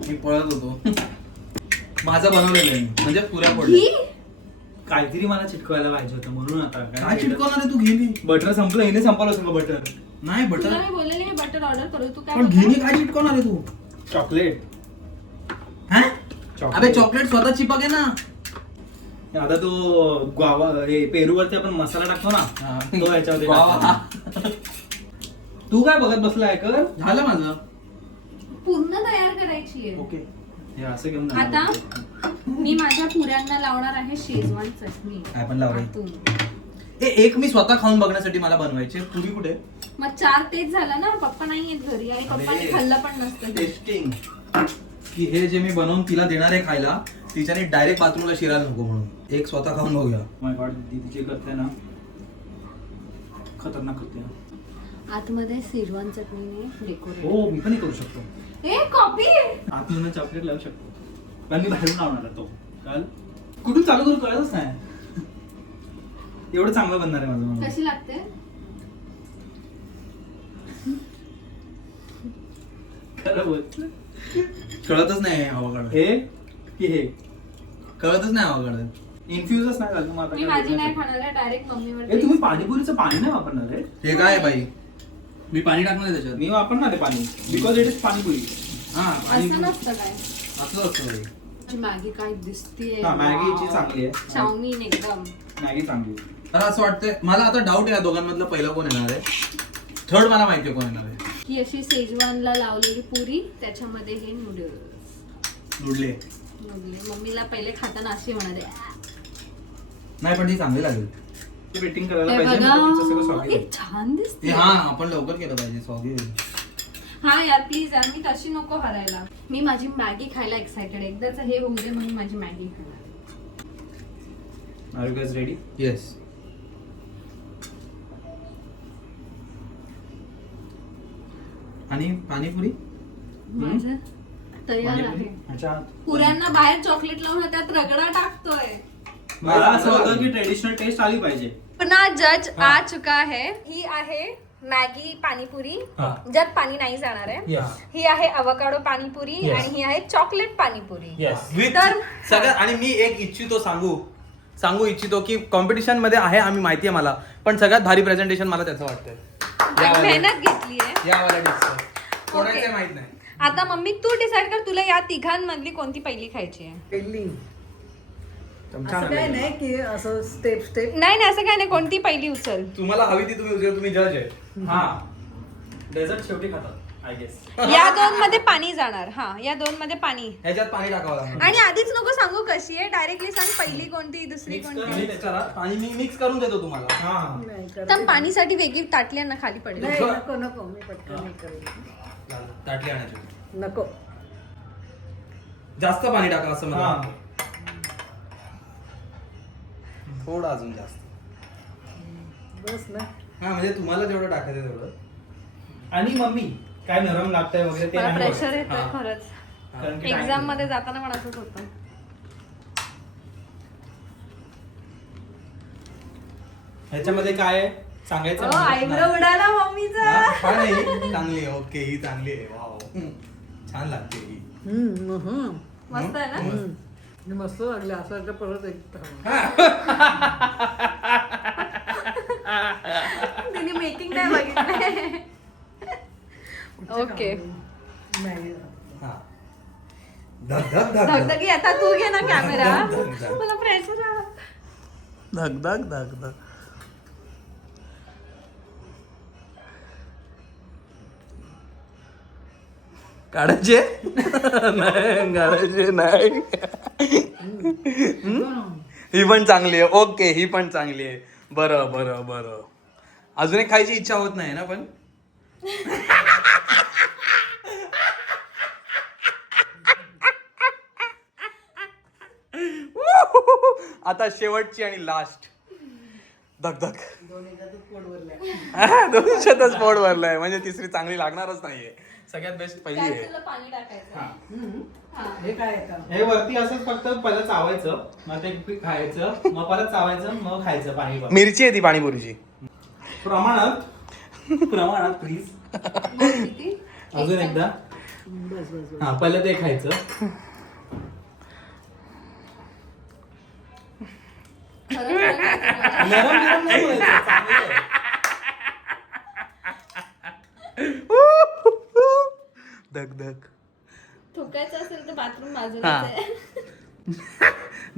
मी पळत होतो. माझं बनवलेलं आहे मी. म्हणजे पुऱ्या पडल्या. ही काहीतरी मला चिटकवायला पाहिजे होतं म्हणून आता काय चिटकवणार आहे तू? घेली बटर संपलं. हिने संपवलं सगळं बटर. नाही बटर. तुला मी बोललेले मी बटर ऑर्डर करू. तू काय पण बोलला? घेणी काय चिटकवणार आहे तू? चॉकलेट. हा? चॉकलेट. अबे चॉकलेट स्वतः चिपक आहे ना. आता तो ग्वावा हे पेरूवरती आपण मसाला टाकतो ना, तो याच्यावरती ग्वावा. टाकतो. तू काय बघत बसलाय? कर. झालं माझं. पूर्ण तयार करायची आहे. ओके हे असं घेऊन जा. आता मी माझ्या पुऱ्यांना लावणार आहे शेजवान चटणी. काय पण लावलंय? आतून. हे एक मी स्वतः खाऊन बघण्यासाठी मला बनवायचे. पुरी कुठे? मग 4 तेच झालं ना. पप्पा नाही आहेत घरी आणि पप्पाने अरे. खाल्लं पण नसतं. टेस्टिंग की हे जे मी बनवून तिला देणार आहे खायला, तिच्याने डायरेक्ट बाथरूमला शिरायला नको म्हणून एक स्वतः खाऊन बघूया. माय गॉड, दीदी करते ना खतरनाक करते. आतमध्ये शेजवान चटणीने डेकोरेट. हो मी पण हे करू शकतो. ए कॉपी. आतून चॉकलेट लावू शकतो. पण मी बाहेरून लावणार आहे तो. काल कुठून चालू करू कळतच नाही. एवढं चांगलं बनणार आहे माझं मला. कशी लागते? खरं बोल. कळतच नाही हवागड. हे की हे कळतच नाही हवागड. इन्फ्युजच नाही झालं. मग आता मी काय माझी नाही बोलणार? खाणार, डायरेक्ट मम्मीवर. हे तुम्ही पाणीपुरीचं पाणी नाही वापरणार आहे? हे काय आहे बाई? मी पाणी टाकणार आहे त्याच्यात. मी वापरणार आहे पाणी बिकॉज इट इज पाणीपुरी. हा असं नसतं काय असं असतं बाई. मॅगी काय दिसतीये हा मॅगीची चांगली आहे. चाऊमीन एकदम मॅगी चांगली आहे. मला असं वाटतंय, मला आता डाऊट आहे या दोघांमधलं पहिलं कोण येणार आहे. थर्ड मला माहिती आहे कोण येणार आहे. ही अशी शेजवानला लावलेली पुरी, त्याच्यामध्ये हे नूडल्स लुडले मम्मीला पहिले खाताना अशी म्हणाले नाही, पण ती चांगली लागेल. वेटिंग करायला हे पाहिजे ना, तिचं सगळं बघा स्वागत हे आहे. छान दिसते हा आपण लवकर केलं पाहिजे सॉरी. हा यार प्लीज यार, मी तशी नको हरायला. मी माझी मॅगी खायला एक्साइटेड, एकदाच हे होऊ दे म्हणून माझी मॅगी खाणार. Are you guys ready? Yes. आणि पाणीपुरी माझं तयार आहे. अच्छा. पुऱ्यांना बाहेर चॉकलेट लावून त्यात रगडा टाकतोय. मला असं होतं की ट्रेडिशनल टेस्ट आली पाहिजे. अपना जज आ चुका है. ही आहे मॅगी पाणीपुरी ज्यात पाणी नाही जाणार आहे. ही आहे अवकाडो पाणीपुरी आणि ही आहे चॉकलेट पाणीपुरी. विथ तर- सगळ्यात. आणि मी एक इच्छितो सांगू इच्छितो की कॉम्पिटिशन मध्ये आहे आम्ही, माहिती आहे मला, पण सगळ्यात भारी प्रेझेंटेशन मला त्याचं वाटतंय. मेहनत घेतली आहे. यावाला डिस्क कोणाचं माहित नाही. आता मम्मी तू डिसाइड कर, तुला या तिघांमधली कोणती पहिली खायची आहे. पहिली असं काय नाही की असं स्टेप स्टेप. नाही नाही असं काय नाही, कोणती पहिली उचल. तुम्हाला हवी ती तुम्ही जज आहे. हा डेझर्ट शेवटी खातात आय गेस. या दोन मध्ये पाणी जाणार. हा या दोन मध्ये पाणी. ह्याच्यात पाणी टाकावं लागणार. आणि आधीच नको सांगू कशी आहे, डायरेक्टली सांग पहिली कोणती दुसरी कोणती. मिक्स करा. पाणी मी मिक्स करून देतो तुम्हाला. हा नाही तर करत. पाणीसाठी वेगळी ताटली आहे ना, खाली पडेल. नाही नको नको मी पटकन नाही करेल. ताटली आणायची. नको. जास्त पाणी टाका असं मला हा. वाटतं. थोडं अजून जास्त. बस ना. हा म्हणजे तुम्हाला जेवढं टाकायचं तेवढं. आणि मम्मी काय नरम लागतंय वगैरे ते मला नाही प्रेशर बघत. येतोय हा. खरंच. कारण की एक्झाम time मध्ये जाताना पण असंच होतं. ह्याच्यामध्ये काय आहे सांगायचं नाही. आयब्रो उडाला मम्मीचा. हा नाही चांगली आहे. ओके ही चांगली आहे. वाव छान लागते ही. मस्त आहे ना. हे मस्त लागले असं वाटतं परत एक तिने मेकिंग नाही बघितलंय. ओके. नाही. हा. धग धग धग धग. धगधगी आता तू घे ना कॅमेरा. धग, धग, धग. मला प्रेशर आला. धग धग धग धग. काढायचे नाही, काढायचे नाही. ही पण चांगली आहे. ओके ही पण चांगली आहे. बरं बरं बरं. अजून एक खायची इच्छा होत नाही ना पण. आता शेवटची आणि लास्ट. धक धक. दोनशेतच पोट भरलाय म्हणजे तिसरी चांगली लागणारच नाहीये. सगळ्यात बेस्ट पहिली आहे. त्यात तुला पाणी टाकायचं. हे काय आहे का? हे वरती असंच फक्त पहिलं चावायचं मग ते खायचं मग परत चावायचं मग खायचं पाणी पण. मिरची आहे ती पाणीपुरीची. प्रमाणात प्लीज. किती? अजून एकदा. बस बस बस. हा पहिलं ते खायचं. खरं खरं. नरम नरम नाही बोलायचं, चांगलं आहे. धक धक. थुकायचं असेल तर बाथरूम हा. बाजूलाच आहे.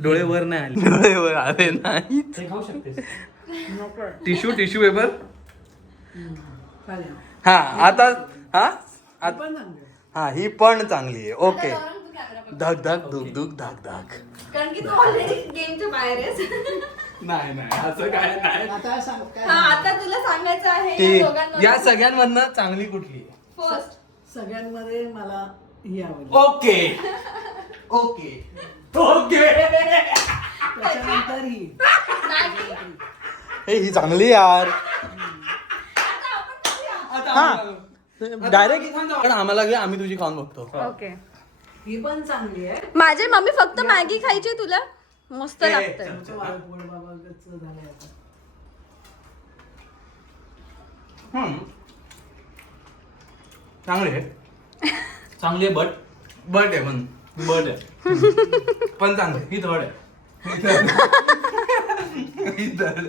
डोळे वर नाही आले. डोळे वर आले नाही. ते खाऊ शकतेस. नको. Tissue paper. चालेल. हा आता हा पण चांगलं. हा ही पण चांगली आहे. ओके. आता गौरव, तू camera पकड. धक धक दुक दुक धक धक. कारण की तू ऑलरेडी गेमच्या बाहेर आहेस. नाही नाही असं काय नाही. आता सांग काय हा आता तुला सांगायचं आहे ती या दोघांमधून या सगळ्यांमधनं चांगली कुठली आहे? फर्स्ट. सगळ्यांमध्ये मला ही आवडली. Okay okay okay. त्याच्यानंतर ही. ही चांगली यार. डायरेक्ट आम्हाला घे, आम्ही तुझी खाऊन बघतो. ओके. ही पण चांगली आहे. माझे मम्मी फक्त मॅगी खायची तुला मस्त ए, लागतंय. आमचं बाळगोड बाबा गच्च झालंय आता. चांगली आहे. चांगली आहे बट बट आहे पण. बट आहे. पण चांगली. ही थर्ड आहे. ही तर.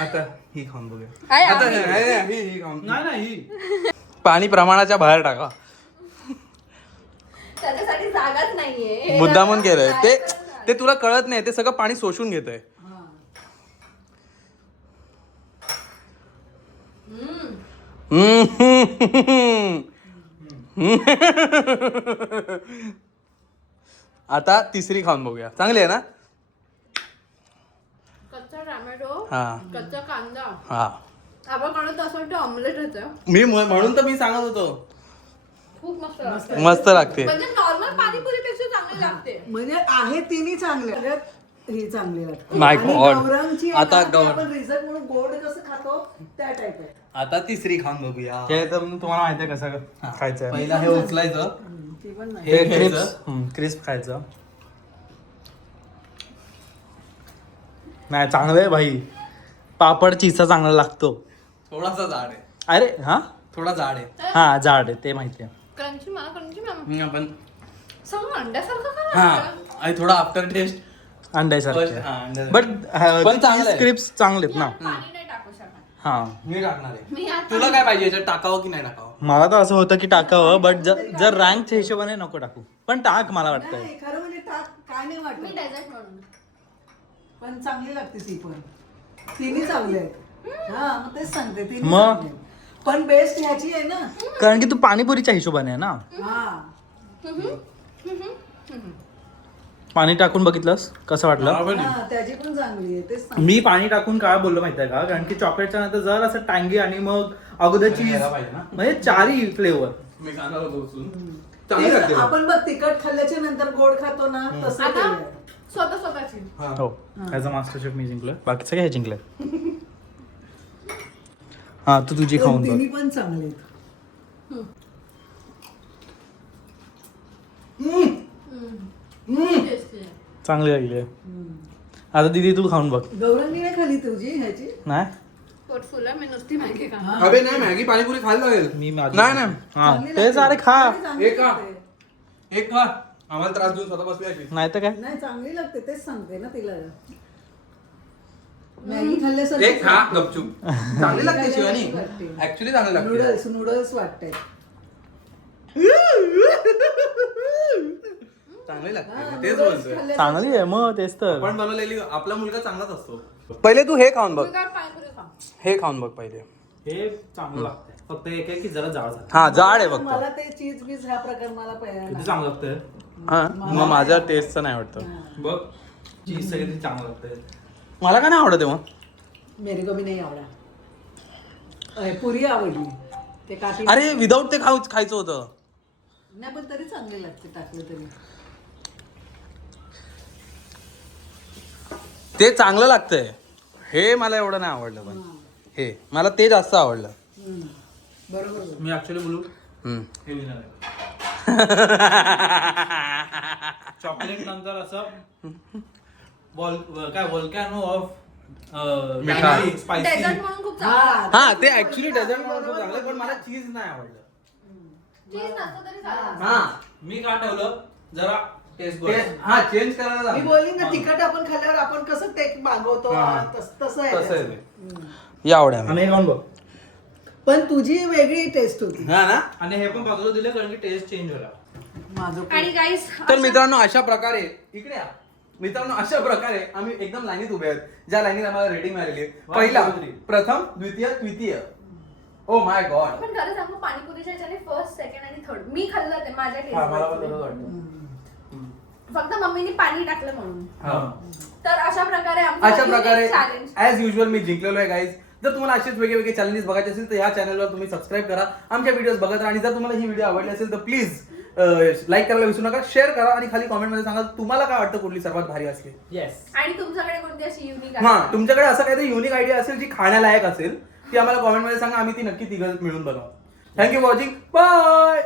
आता ही खाऊन बघूया. आहे, आता आहे. ही खाऊन. नाही नाही ही पाणी प्रमाणाच्या बाहेर टाका. त्याच्यासाठी जागाच नाहीये. मुद्दामून केलंय ते तुला कळत नाही, ते सगळं पाणी शोषून घेतोय. आता तिसरी खाऊन बघूया. चांगली आहे ना? कच्चा टोमॅटो, हा कच्चा कांदा, हा. आपण म्हणत असं वाटतं ऑमलेट होतं. म्हणून तर मी सांगत होतो खूप मस्त लागतं. मस्त लागते. म्हणजे नॉर्मल पाणीपुरीपेक्षा चांगली लागते. म्हणजे आहे तिन्ही चांगले, ही चांगली लागते. My आणि God. गौरंगची आता आहे ना, ती गौर- आपण रिझल्ट म्हणून गोड कसं खातो त्या टाईप आहे. आता तिसरी खाऊन बघूया. हे तर तुम्हाला माहिती आहे कसं खायचं आहे. पहिला हे उचलायचं, ती पण नाही. हे हे घ्यायचं. क्रिस्प खायचं. नाही चांगलं आहे भाई, पापड चीजचा चांगला लागतो. थोडासा जाड आहे, अरे हा थोडा जाड आहे. हा जाड आहे ते माहिती आहे. क्रंची मामा आपण सगळं अंड्यासारखं का हा लागतं? आणि थोडा आफ्टर टेस्ट. अंड्यासारखे हा, अंड्यासारखे. बट पण चांगलं आहे. क्रिप्स चांगले आहेत ना. पाणी नाही टाकू शकत. हा मी टाकणार आहे. मी आता तुला काय पाहिजे याच्यात, टाकावं की नाही टाकावं? मला तर असं होतं की टाकावं, बट जर रँकच्या हिशोबाने नको टाकू, पण टाक मला वाटतंय. नाही, खरं म्हणजे टाक काय नाही मी वाटत, डेझर्ट म्हणून पण चांगली लागते ती पण. तिन्ही चांगले आहेत. हा मग तेच सांगते तिन्ही मग? चांगले आहेत. पण बेस्ट ह्याची आहे ना. कारण की तू पाणीपुरीच्या हिशोबाने आहे ना. हा पाणी टाकून बघितलंस कसं वाटलं? हा, त्याची पण चांगली आहे तेच सांगते. मी पाणी टाकून काय बोललो माहिती आहे का, कारण की चॉकलेटच्या नंतर जर असं टांगी आणि मग अगोदर चीज, घ्यायला पाहिजे ना. म्हणजे चारही फ्लेवर. मी खाणार होतो उचलून. चांगली लागते ते आपण बघ तिखट खाल्ल्याच्या नंतर गोड खातो ना, तसं आता केलंय. स्वतःची हा. हो ॲज अ मास्टर शेफ मी जिंकलोय, बाकी सगळे हे जिंकले. हा तू तुझी खाऊन बघ. तिन्ही पण चांगले आहेत. टेस्टी आहे. चांगली लागली आहे. आता दीदी तू खाऊन बघ. गौरंगीने खाली तुझी ह्याची. नाही पोट फुलं, मी नुसती मॅगी खा. अबे नाही, मॅगी पाणीपुरी खायला लागेल. मी माझी नाही नाही हा चांगली तेच, लागते. अरे खा. चांगली एक खा. लागते. एक खा, आम्हाला त्रास देऊन स्वतः बसली अशी. नाही तर काय. नाही चांगली लागते तेच सांगते ना तिला. मॅगी खाल्ल्यासारखी एक खा गपचूप. चांगली लागते शिवानी, वाटते. ऍक्च्युली चांगली लागते. नूडल्स वाटते. चांगली लागते, हा, तेच noodles बोलतोय. खाल्ल्यासारखी. चांगली आहे मग, तेच तर. आपण बनवलेली आपला मुलगा चांगलाच असतो. पहिले तू हे खाऊन बघ, तुम्ही काय पाणीपुरी खा. हे खाऊन बघ पहिले. हे चांगलं लागतंय, फक्त एक आहे की जरा जाड झालं. हा जाड आहे फक्त. मला ते चीज बीज हा प्रकार मला किती पहिला चांगलं लागतंय हा मग माझ्या टेस्टचं नाही वाटतं. बघ, चीज सगळं किती चांगलं लागतंय. मला का नाही आवडत तेव्हा. मेरे को भी नहीं आवडा. पुरी आवडली ते काठी. अरे विदाऊट ते खायचं होतं. नाही पण तरी चांगले लागते टाकले तरी. ते चांगलं लागतंय, हे मला एवढं नाही आवडलं. पण हे मला ते जास्त आवडलं. बरोबर. मी ऍक्च्युली बोलू, हम्म. हे विनर आहे. चॉकलेट नंतर असं काय वोल्कॅनो ऑफ मिठाई. स्पायसी. डेझर्ट म्हणून खूप चांगलं. हा ते ऍक्च्युली डेझर्ट म्हणून खूप चांगलं, पण मला चीज नाही आवडलं. चीज नसतं तरी चालेल. हा मी का ठेवलं जरा टेस्ट हा चेंज करायला मी लागलं. बोलली ना तिखट आपण खाल्ल्यावर आपण कसं ते मागवतो हा. तसं तसं आहे आहे त्याचं. ते. या आवड्या आणि हे खाऊन बघ. पण तुझी वेगळी टेस्ट होती. हा ना. आणि हे पण बाजूला दिलं कारण की टेस्ट चेंज झाला. माझं पण. आणि गाईस तर मित्रांनो अशा प्रकारे इकडे या. मित्रांनो अशा प्रकारे आम्ही एकदम लाईनीत उभे आहेत, ज्या लाईनीत आम्हाला रेटिंग मिळालेली आहे. पहिला, प्रथम, द्वितीय, तृतीय. Oh my God. पण खरं सांगू पाणीपुरीच्या ह्याच्याने फर्स्ट, सेकंड आणि थर्ड मी खाल्लं ते माझ्या मला पण टेस्ट. तसंच वाटतं. फक्त मम्मीने पाणी टाकलं म्हणून. हा. तर अशा प्रकारे अशा प्रकारे चॅलेंज. ॲज युजल मी जिंकलेलो आहे गाईज. जर तुम्हाला असेच वेगळे चॅलेंजेस बघायचे असेल तर या चॅनलवर तुम्ही सबस्क्राईब करा, आमच्या व्हिडिओज बघत राहा. आणि जर तुम्हाला ही व्हिडिओ आवडली असेल तर प्लीज लाईक करायला विसरू नका, शेअर करा आणि खाली कॉमेंटमध्ये सांगा तुम्हाला काय वाटतं कुठली सर्वात भारी असली. येस. आणि तुमच्याकडे कोणती अशी युनिक हा तुमच्याकडे असं काहीतरी युनिक आयडिया असेल जी खाण्यालायक असेल ती आम्हाला कॉमेंटमध्ये सांगा, आम्ही ती नक्की तिघं मिळून बनवू. Thank you for watching, bye.